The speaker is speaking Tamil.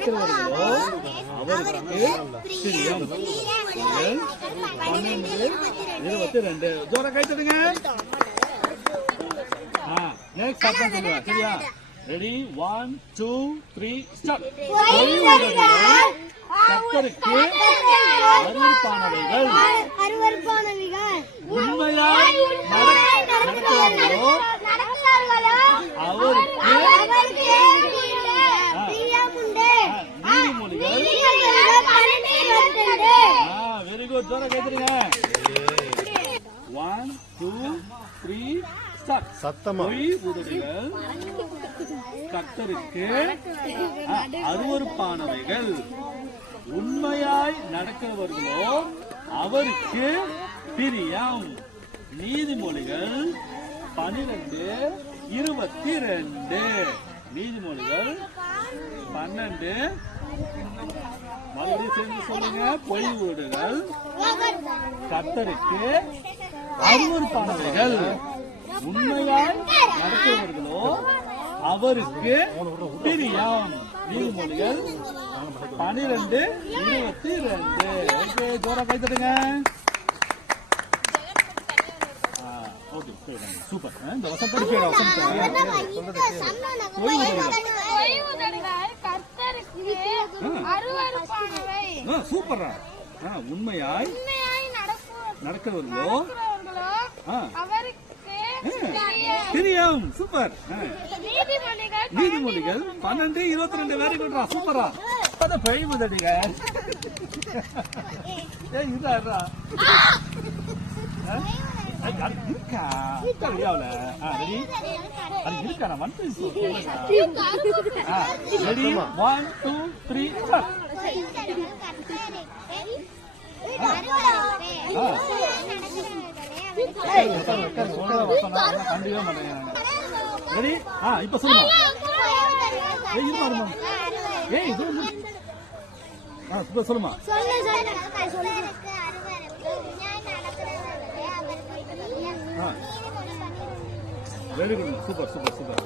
நடக்கிறவர்களோ அவருக்கு பிரியம். 12, 22. ஜோர கை தட்டுங்க. நெக்ஸ்ட் சத்தம் சொல்லுங்க. சரியா? ரெடி? 1, 2, 3 ஸ்டார்ட். கர்த்தருக்கு அருவருப்பானவைகள் உண்மையாய் நடக்கிறவர்களோ அவருக்கு நீதிமொழிகள். Very good. ஜோர கேட்குறீங்க. 1, 2, 3 ஸ்டார்ட். சத்தமா உதவிகள் கர்த்தருக்கு அருவருப்பானவைகள் உண்மையாய் நடக்கிறவர்களோ அவருக்கு பிரியம். நீதிமொழிகள் 12, 22. நீதிமொழிகள் 12. மறுபடியும் சேர்ந்து சொல்லுங்க. பொய் வீடுகள் கர்த்தருக்கு அருவருப்பானவைகள் உண்மையாய் நடக்கிறவர்களோ அவருக்கு பிரியம். நீதிமொழிகள் 12, 22. ஓகே, ஜோரா கை தட்டுங்க. Okay, super. இந்த வசந்த சூப்பரா. உண்மையாய் நடக்கிறவர்களோ பிரியம். சூப்பர். நீதிமொழிகள் 12, 22. வெரி குட்ரா. சூப்பரா. பெய்யுதடிங்க. இருக்கா இருக்கா? நான் வந்து ரெடி? 1, 2, 3 ஸ்டார்ட். கண்டிப்பா மாட்டேங்க. ரெடி? இப்ப சொல்லுங்க. இப்ப சொல்லுமா. Very good. Super super super.